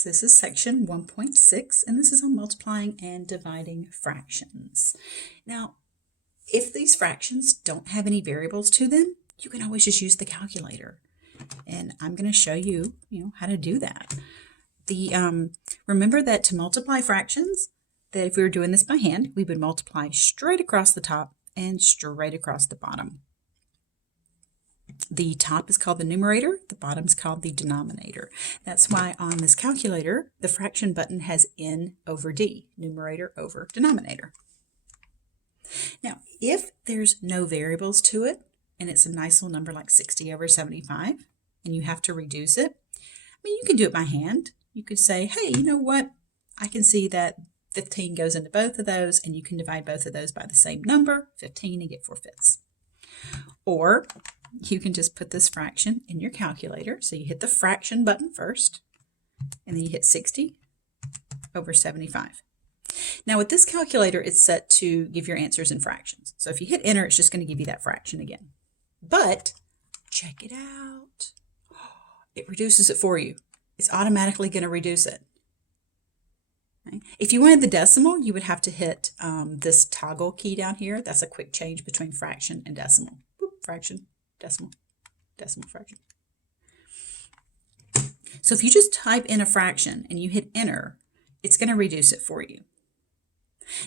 So this is section 1.6, and this is on multiplying and dividing fractions. Now, if these fractions don't have any variables to them, you can always just use the calculator. And I'm going to show you, how to do that. Remember that to multiply fractions, that if we were doing this by hand, we would multiply straight across the top and straight across the bottom. The top is called the numerator, the bottom is called the denominator. That's why on this calculator, the fraction button has N over D, numerator over denominator. Now, if there's no variables to it, and it's a nice little number like 60 over 75, and you have to reduce it, you can do it by hand. You could say, hey, you know what? I can see that 15 goes into both of those, and you can divide both of those by the same number, 15, and get 4/5. Or you can just put this fraction in your calculator. So you hit the fraction button first, and then you hit 60 over 75. Now with this calculator, it's set to give your answers in fractions. So if you hit enter, it's just going to give you that fraction again. But check it out. It reduces it for you. It's automatically going to reduce it. Okay. If you wanted the decimal, you would have to hit this toggle key down here. That's a quick change between fraction and decimal. Boop, fraction, decimal, decimal, fraction. So if you just type in a fraction and you hit enter, it's going to reduce it for you.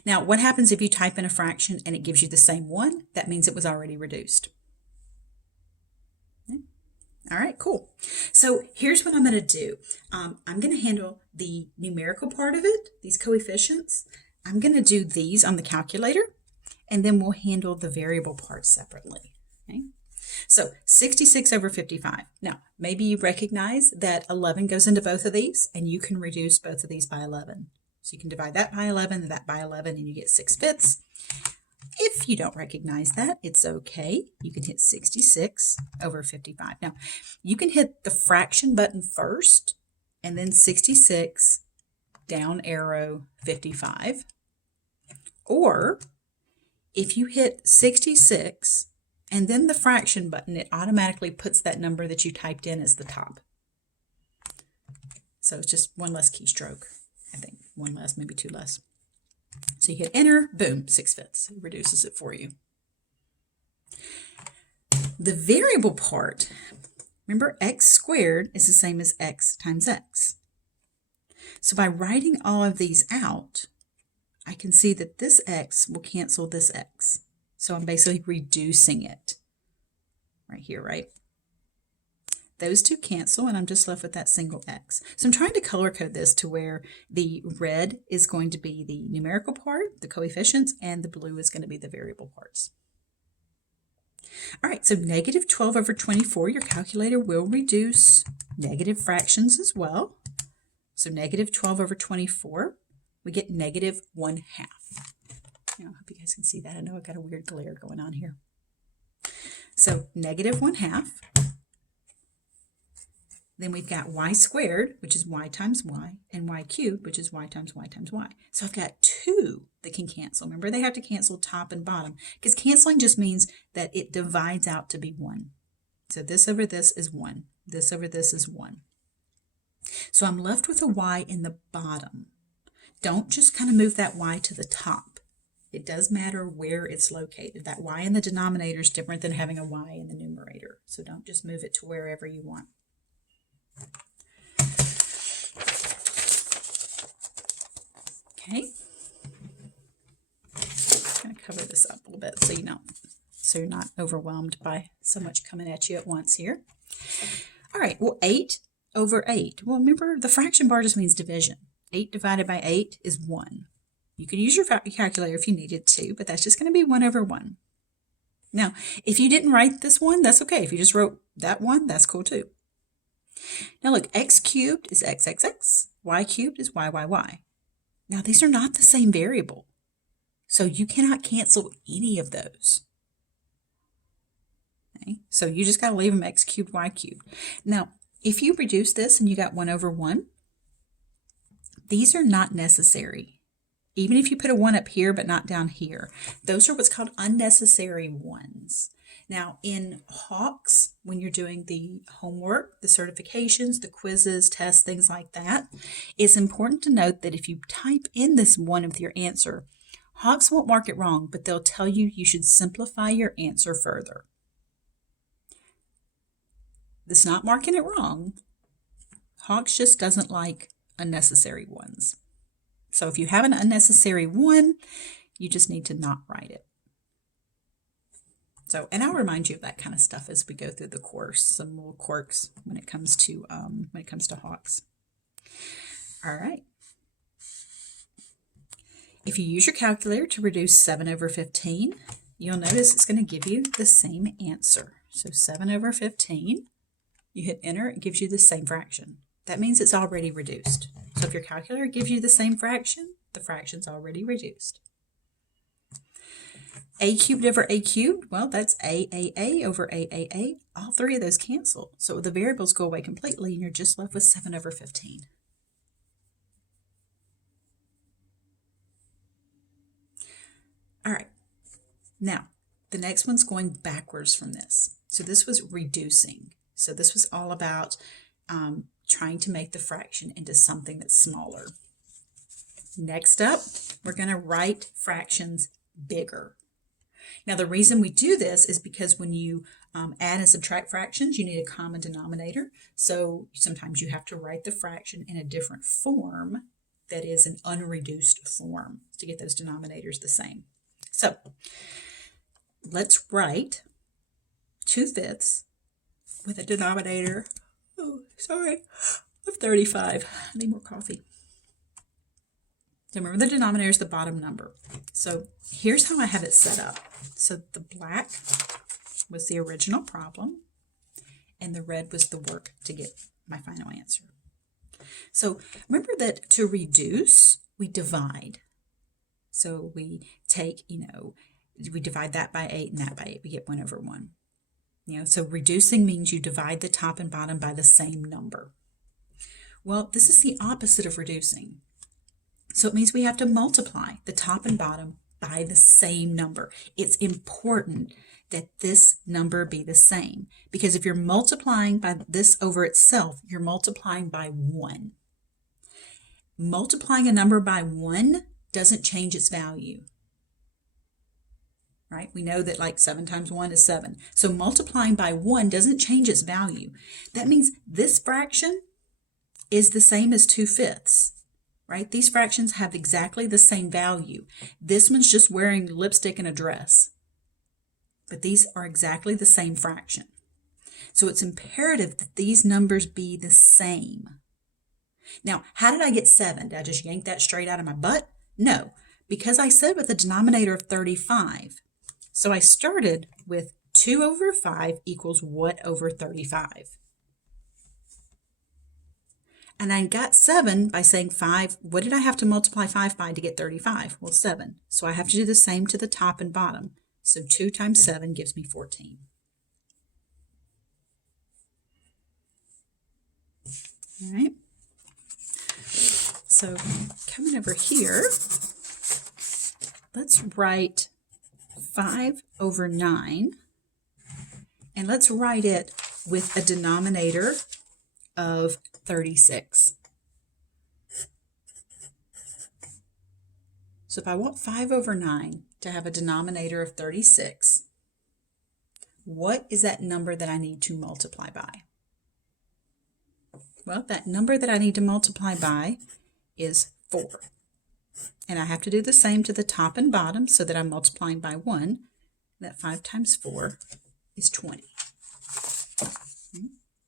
Now, what happens if you type in a fraction and it gives you the same one? That means it was already reduced. Okay. All right, cool. So here's what I'm going to do. I'm going to handle the numerical part of it, these coefficients. I'm going to do these on the calculator, and then we'll handle the variable part separately. Okay. So 66 over 55. Now, maybe you recognize that 11 goes into both of these, and you can reduce both of these by 11. So you can divide that by 11 and that by 11, and you get 6/5. If you don't recognize that, it's okay. You can hit 66 over 55. Now, you can hit the fraction button first, and then 66, down arrow 55. Or if you hit 66 and then the fraction button, it automatically puts that number that you typed in as the top. So it's just one less keystroke, I think. One less, maybe two less. So you hit enter, boom, 6/5. It reduces it for you. The variable part, remember x squared is the same as x times x. So by writing all of these out, I can see that this x will cancel this x. So I'm basically reducing it right here, right? Those two cancel, and I'm just left with that single x. So I'm trying to color code this to where the red is going to be the numerical part, the coefficients, and the blue is going to be the variable parts. All right, so negative 12 over 24, your calculator will reduce negative fractions as well. So negative 12 over 24, we get negative 1/2. I hope you guys can see that. I know I've got a weird glare going on here. So negative 1/2. Then we've got y squared, which is y times y, and y cubed, which is y times y times y. So I've got two that can cancel. Remember, they have to cancel top and bottom, because canceling just means that it divides out to be 1. So this over this is 1. This over this is 1. So I'm left with a y in the bottom. Don't just kind of move that y to the top. It does matter where it's located. That y in the denominator is different than having a y in the numerator. So don't just move it to wherever you want. Okay. I'm going to cover this up a little bit so you're not overwhelmed by so much coming at you at once here. All right, well, 8 over 8. Well, remember, the fraction bar just means division. 8 divided by 8 is 1. You can use your calculator if you needed to, but that's just going to be 1 over 1. Now, if you didn't write this one, that's okay. If you just wrote that one, that's cool too. Now look, x cubed is xxx, y cubed is yy. Now these are not the same variable, so you cannot cancel any of those. Okay? So you just got to leave them x cubed, y cubed. Now, if you reduce this and you got 1 over 1, these are not necessary. Even if you put a 1 up here but not down here, those are what's called unnecessary ones. Now, in Hawks, when you're doing the homework, the certifications, the quizzes, tests, things like that, it's important to note that if you type in this one with your answer, Hawks won't mark it wrong, but they'll tell you you should simplify your answer further. It's not marking it wrong. Hawks just doesn't like unnecessary ones. So if you have an unnecessary one, you just need to not write it. So, and I'll remind you of that kind of stuff as we go through the course, some little quirks when it comes to Hawks. All right. If you use your calculator to reduce 7 over 15, you'll notice it's going to give you the same answer. So 7 over 15, you hit enter, it gives you the same fraction. That means it's already reduced. So if your calculator gives you the same fraction, the fraction's already reduced. A cubed over A cubed, well, that's AAA over AAA. All three of those cancel. So the variables go away completely, and you're just left with 7 over 15. All right. Now, the next one's going backwards from this. So this was reducing. So this was all about trying to make the fraction into something that's smaller. Next up, we're going to write fractions bigger. Now, the reason we do this is because when you add and subtract fractions, you need a common denominator. So sometimes you have to write the fraction in a different form that is an unreduced form to get those denominators the same. So let's write 2/5 with a denominator, of 35. I need more coffee. So remember, the denominator is the bottom number. So here's how I have it set up. So the black was the original problem, and the red was the work to get my final answer. So remember that to reduce, we divide. So we take, we divide that by 8 and that by 8. We get 1 over 1. So reducing means you divide the top and bottom by the same number. Well, this is the opposite of reducing. So it means we have to multiply the top and bottom by the same number. It's important that this number be the same, because if you're multiplying by this over itself, you're multiplying by 1. Multiplying a number by 1 doesn't change its value. Right? We know that like 7 times 1 is 7. So multiplying by 1 doesn't change its value. That means this fraction is the same as 2/5. Right? These fractions have exactly the same value. This one's just wearing lipstick and a dress. But these are exactly the same fraction. So it's imperative that these numbers be the same. Now, how did I get 7? Did I just yank that straight out of my butt? No, because I said with a denominator of 35. So I started with 2 over 5 equals what over 35? And I got 7 by saying 5. What did I have to multiply 5 by to get 35? Well, 7. So I have to do the same to the top and bottom. So 2 times 7 gives me 14. All right. So coming over here, let's write 5 over 9. And let's write it with a denominator of 36. So if I want 5 over 9 to have a denominator of 36, what is that number that I need to multiply by? Well, that number that I need to multiply by is 4. And I have to do the same to the top and bottom so that I'm multiplying by 1. That 5 times 4 is 20.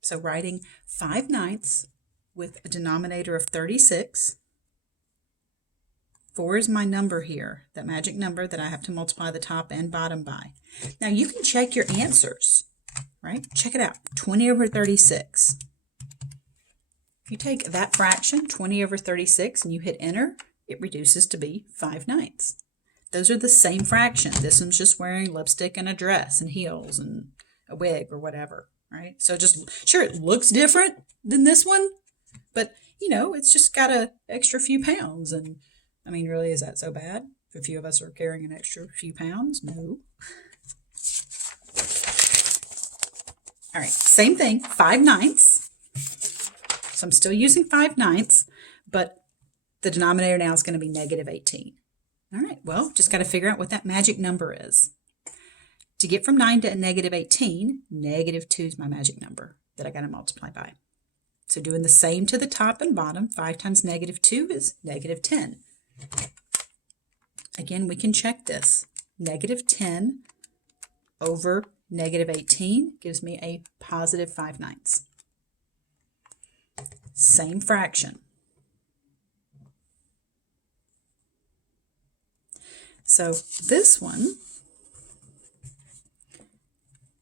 So writing 5/9 with a denominator of 36. 4 is my number here, that magic number that I have to multiply the top and bottom by. Now you can check your answers, right? Check it out, 20 over 36. If you take that fraction, 20 over 36, and you hit enter, it reduces to be 5/9. Those are the same fraction. This one's just wearing lipstick and a dress and heels and a wig or whatever, right? So just, sure, it looks different than this one, but, it's just got an extra few pounds. And, I mean, really, is that so bad? If a few of us are carrying an extra few pounds? No. All right, same thing, 5/9. So I'm still using 5/9, but the denominator now is going to be -18. All right, well, just got to figure out what that magic number is. To get from 9 to -18, -2 is my magic number that I got to multiply by. So doing the same to the top and bottom, 5 times -2 is -10. Again, we can check this. -10 over -18 gives me a positive 5/9. Same fraction. So this one,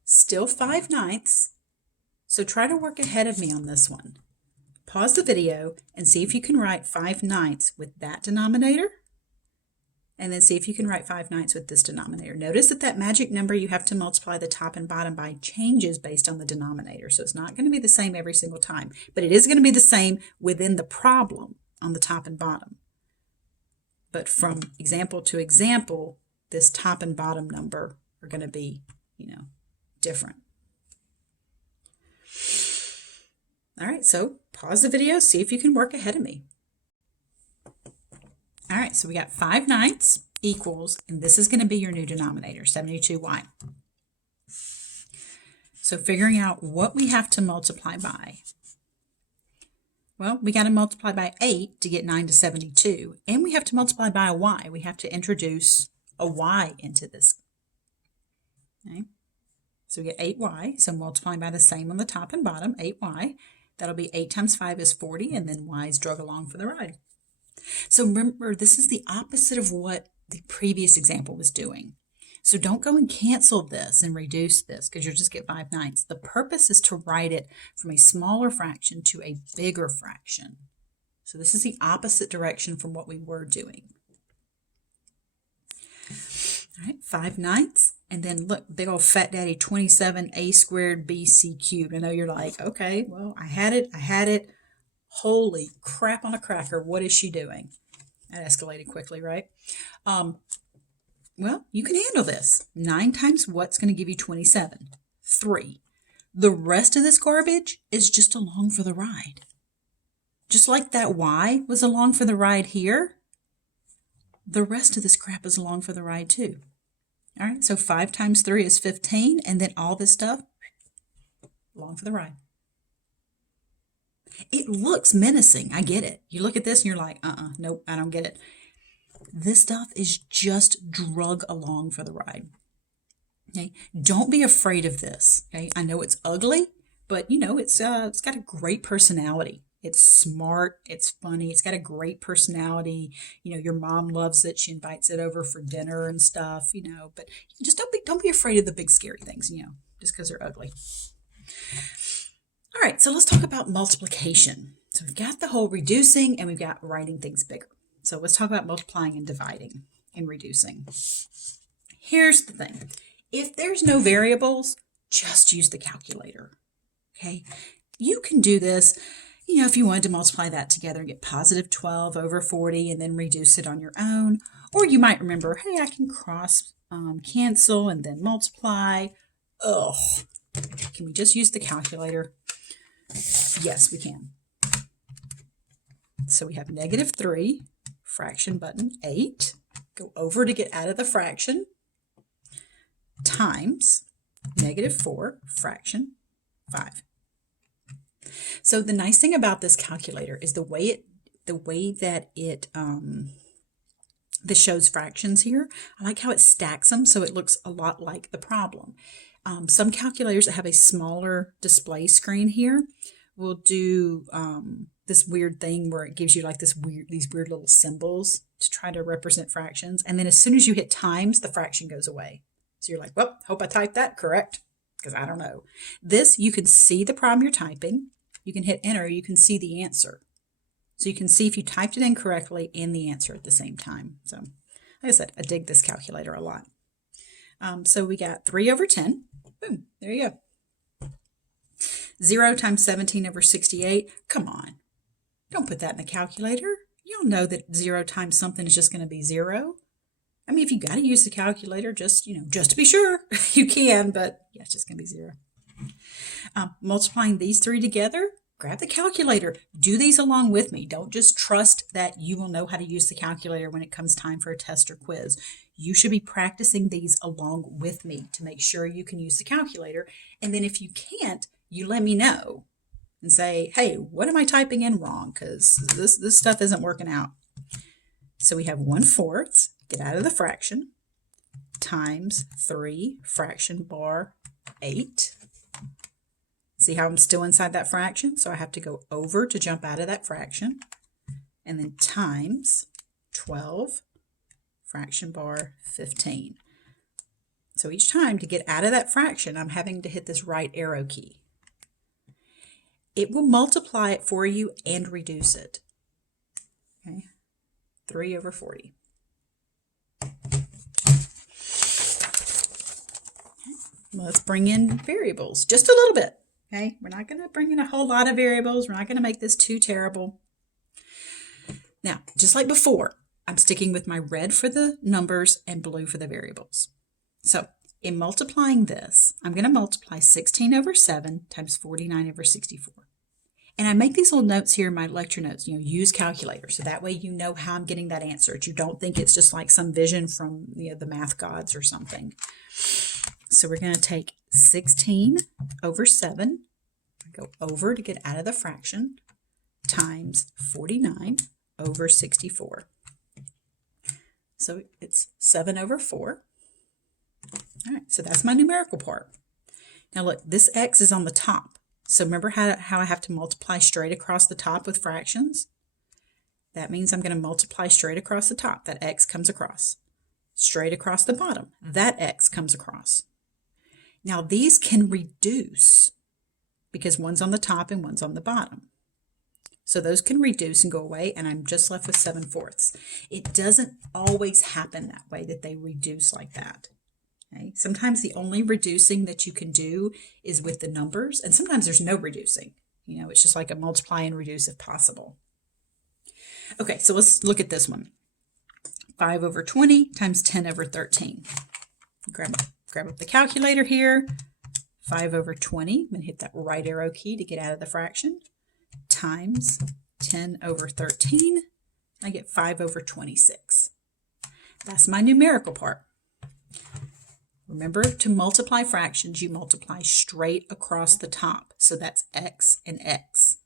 still 5/9. So try to work ahead of me on this one. Pause the video and see if you can write 5/9 with that denominator, and then see if you can write 5/9 with this denominator. Notice that that magic number you have to multiply the top and bottom by changes based on the denominator. So it's not going to be the same every single time, but it is going to be the same within the problem on the top and bottom. But from example to example, this top and bottom number are going to be, different. All right, so pause the video, see if you can work ahead of me. All right, so we got 5/9 equals, and this is going to be your new denominator, 72y. So figuring out what we have to multiply by. Well, we got to multiply by 8 to get 9 to 72, and we have to multiply by a y. We have to introduce a y into this. Okay? So we get 8y, so multiplying by the same on the top and bottom, 8y. That'll be 8 times 5 is 40, and then y is drug along for the ride. So remember, this is the opposite of what the previous example was doing. So don't go and cancel this and reduce this, because you'll just get 5/9. The purpose is to write it from a smaller fraction to a bigger fraction. So this is the opposite direction from what we were doing. All right, 5/9. And then look, big old fat daddy 27a squared bc cubed. I know you're like, okay, well, I had it. Holy crap on a cracker, what is she doing? That escalated quickly, right? Well, you can handle this. 9 times what's going to give you 27? 3. The rest of this garbage is just along for the ride. Just like that y was along for the ride here, the rest of this crap is along for the ride too. All right, so 5 times 3 is 15, and then all this stuff along for the ride. It looks menacing. I get it. You look at this and you're like, nope, I don't get it. This stuff is just drug along for the ride. Okay, don't be afraid of this. Okay, I know it's ugly, but it's got a great personality. It's smart, it's funny, it's got a great personality. Your mom loves it. She invites it over for dinner and stuff, but just don't be afraid of the big scary things, just because they're ugly. All right, so let's talk about multiplication. So we've got the whole reducing and we've got writing things bigger. So let's talk about multiplying and dividing and reducing. Here's the thing. If there's no variables, just use the calculator. Okay, you can do this. If you wanted to multiply that together and get positive 12 over 40 and then reduce it on your own, or you might remember, hey, I can cross cancel and then multiply. Ugh. Can we just use the calculator? Yes, we can. So we have -3, fraction button 8, go over to get out of the fraction, times -4, fraction 5. So the nice thing about this calculator is the way that it this shows fractions here. I like how it stacks them so it looks a lot like the problem. Some calculators that have a smaller display screen here will do this weird thing where it gives you like these weird little symbols to try to represent fractions, and then as soon as you hit times, the fraction goes away. So you're like, well, hope I typed that correct, because I don't know. This, you can see the problem you're typing. You can hit enter, you can see the answer. So you can see if you typed it in correctly and the answer at the same time. So like I said, I dig this calculator a lot. So we got 3 over 10. Boom, there you go. 0 times 17 over 68. Come on. Don't put that in the calculator. You all know that 0 times something is just going to be 0. I mean, if you got to use the calculator, just to be sure, you can, but yeah, it's just going to be 0. Multiplying these three together, grab the calculator. Do these along with me. Don't just trust that you will know how to use the calculator when it comes time for a test or quiz. You should be practicing these along with me to make sure you can use the calculator. And then if you can't, you let me know and say, hey, what am I typing in wrong? Because this stuff isn't working out. So we have 1/4, get out of the fraction, times 3 fraction bar 8. See how I'm still inside that fraction? So I have to go over to jump out of that fraction. And then times 12 fraction bar 15. So each time to get out of that fraction, I'm having to hit this right arrow key. It will multiply it for you and reduce it. Okay, 3/40. Let's bring in variables just a little bit. Okay, we're not going to bring in a whole lot of variables. We're not going to make this too terrible. Now, just like before, I'm sticking with my red for the numbers and blue for the variables. So in multiplying this, I'm going to multiply 16/7 times 49/64. And I make these little notes here in my lecture notes, use calculator. So that way you know how I'm getting that answer. You don't think it's just like some vision from the math gods or something. So we're going to take 16/7, go over to get out of the fraction, times 49/64. So it's 7/4. All right, so that's my numerical part. Now look, this x is on the top. So remember how I have to multiply straight across the top with fractions? That means I'm going to multiply straight across the top. That x comes across. Straight across the bottom. That x comes across. Now these can reduce because one's on the top and one's on the bottom. So those can reduce and go away, and I'm just left with 7/4. It doesn't always happen that way, that they reduce like that. Okay? Sometimes the only reducing that you can do is with the numbers, and sometimes there's no reducing. It's just like a multiply and reduce if possible. Okay, so let's look at this one. 5/20 times 10/13. Grab up the calculator here. 5/20. I'm going to hit that right arrow key to get out of the fraction. Times 10/13. I get 5/26. That's my numerical part. Remember, to multiply fractions, you multiply straight across the top. So that's x and x.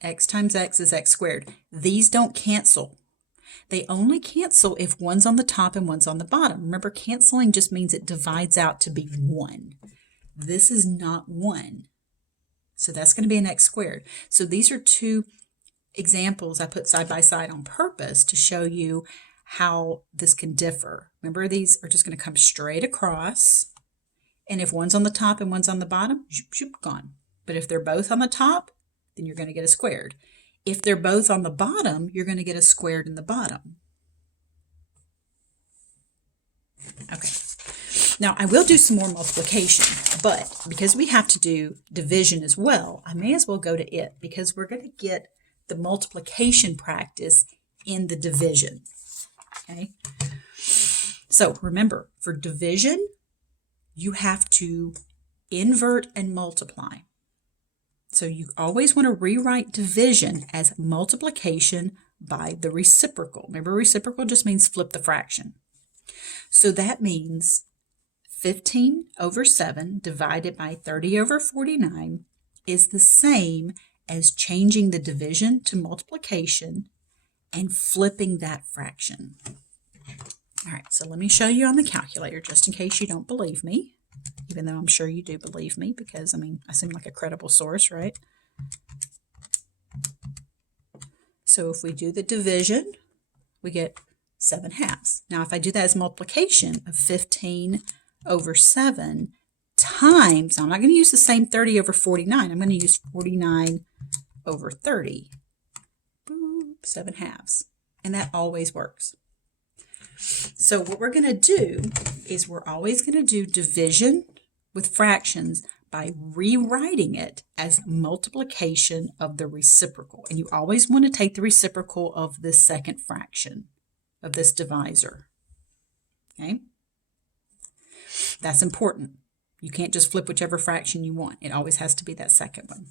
X times x is x squared. These don't cancel. They only cancel if one's on the top and one's on the bottom. Remember, canceling just means it divides out to be 1. This is not 1. So that's going to be an x squared. So these are two examples I put side by side on purpose to show you how this can differ. Remember, these are just going to come straight across. And if one's on the top and one's on the bottom, zoop, zoop, gone. But if they're both on the top, then you're going to get a squared. If they're both on the bottom, you're going to get a squared in the bottom. Okay. Now, I will do some more multiplication, but because we have to do division as well, I may as well go to it because we're going to get the multiplication practice in the division. Okay. So remember, for division, you have to invert and multiply. So you always want to rewrite division as multiplication by the reciprocal. Remember, reciprocal just means flip the fraction. So that means 15/7 divided by 30/49 is the same as changing the division to multiplication and flipping that fraction. All right, so let me show you on the calculator just in case you don't believe me, even though I'm sure you do believe me because, I seem like a credible source, right? So if we do the division, we get 7/2. Now, if I do that as multiplication of 15/7 times, I'm not going to use the same 30/49. I'm going to use 49/30. Boom, 7/2. And that always works. So what we're going to do is we're always going to do division with fractions by rewriting it as multiplication of the reciprocal. And you always want to take the reciprocal of this second fraction, of this divisor. Okay? That's important. You can't just flip whichever fraction you want. It always has to be that second one.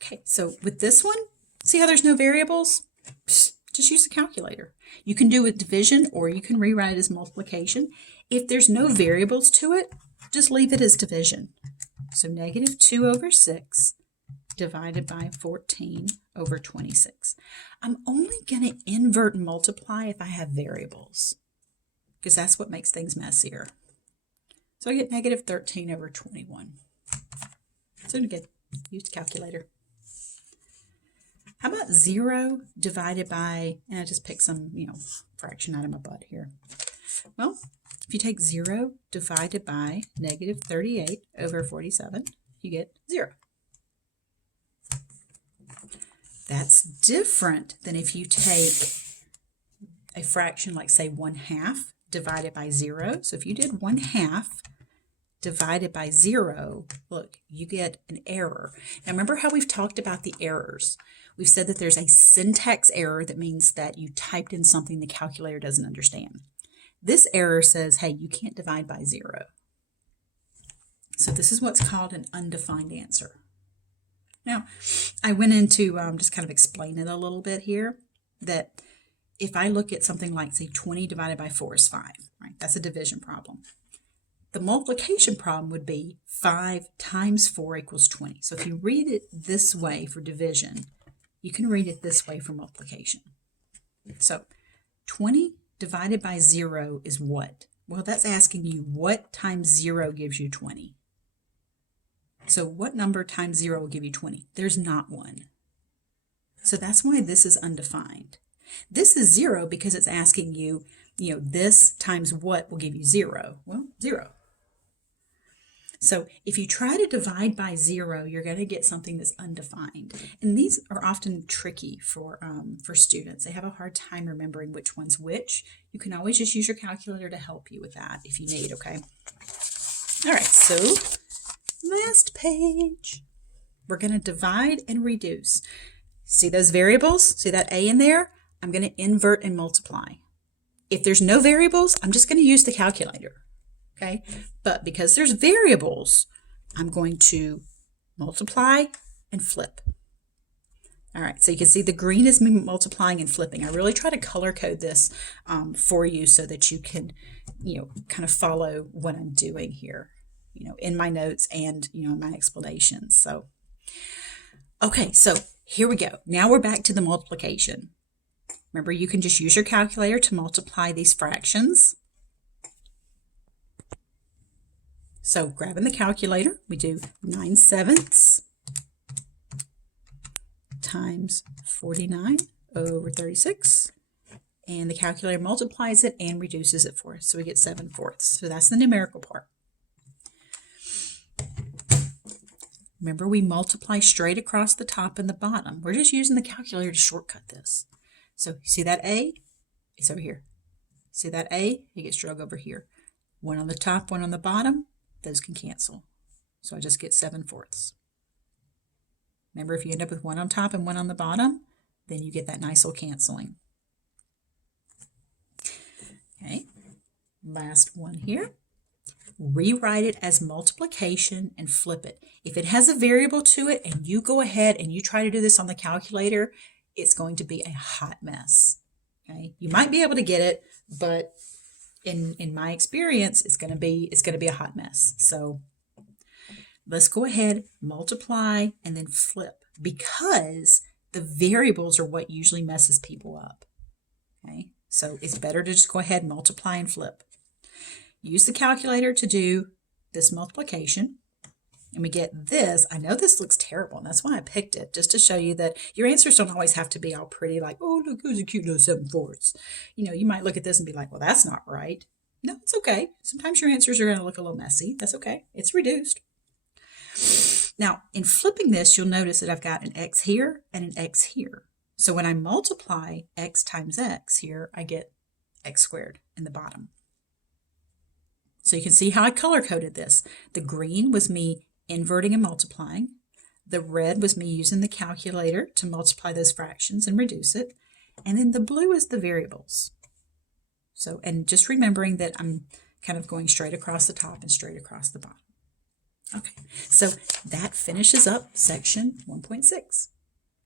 Okay, so with this one, see how there's no variables? Just use the calculator. You can do it division or you can rewrite it as multiplication. If there's no variables to it, just leave it as division. So negative 2 over 6 divided by 14 over 26. I'm only going to invert and multiply if I have variables, because that's what makes things messier. So I get negative 13 over 21. So I'm going to use the calculator. How about 0 divided by, and I just pick some, fraction out of my butt here. Well, if you take 0 divided by negative 38 over 47, you get 0. That's different than if you take a fraction like, say, 1/2 divided by 0. So if you did 1/2 divided by 0, look, you get an error. Now remember how we've talked about the errors. We've said that there's a syntax error that means that you typed in something the calculator doesn't understand. This error says, hey, you can't divide by 0. So this is what's called an undefined answer. Now, I went into just kind of explain it a little bit here, that if I look at something like, say, 20 divided by 4 is 5, right? That's a division problem. The multiplication problem would be 5 times 4 equals 20. So if you read it this way for division, you can read it this way for multiplication. So 20 divided by 0 is what? Well, that's asking you what times 0 gives you 20. So what number times 0 will give you 20? There's not one. So that's why this is undefined. This is 0 because it's asking you, this times what will give you 0? Well, 0. So if you try to divide by 0, you're going to get something that's undefined. And these are often tricky for students. They have a hard time remembering which one's which. You can always just use your calculator to help you with that if you need, okay? All right, so last page. We're going to divide and reduce. See those variables? See that A in there? I'm going to invert and multiply. If there's no variables, I'm just going to use the calculator. Okay, but because there's variables, I'm going to multiply and flip. All right, so you can see the green is me multiplying and flipping. I really try to color code this for you so that you can, kind of follow what I'm doing here, in my notes and, in my explanations. So, okay, so here we go. Now we're back to the multiplication. Remember, you can just use your calculator to multiply these fractions. So grabbing the calculator, we do 9/7 times 49 over 36. And the calculator multiplies it and reduces it for us. So we get 7/4. So that's the numerical part. Remember, we multiply straight across the top and the bottom. We're just using the calculator to shortcut this. So see that A? It's over here. See that A? It gets drug over here. One on the top, one on the bottom. Those can cancel. So I just get 7/4. Remember, if you end up with one on top and one on the bottom, then you get that nice little canceling. Okay, last one here. Rewrite it as multiplication and flip it. If it has a variable to it and you go ahead and you try to do this on the calculator, it's going to be a hot mess. Okay, you might be able to get it, but in my experience, it's going to be a hot mess. So let's go ahead, multiply, and then flip, because the variables are what usually messes people up. Okay, so it's better to just go ahead and multiply and flip. Use the calculator to do this multiplication, and we get this. I know this looks terrible, and that's why I picked it, just to show you that your answers don't always have to be all pretty, like, oh, look, it was a cute little 7/4. You might look at this and be like, well, that's not right. No, it's okay. Sometimes your answers are going to look a little messy. That's okay. It's reduced. Now, in flipping this, you'll notice that I've got an x here and an x here. So when I multiply x times x here, I get x squared in the bottom. So you can see how I color-coded this. The green was me inverting and multiplying. The red was me using the calculator to multiply those fractions and reduce it. And then the blue is the variables. So, and just remembering that I'm kind of going straight across the top and straight across the bottom. Okay, so that finishes up section 1.6.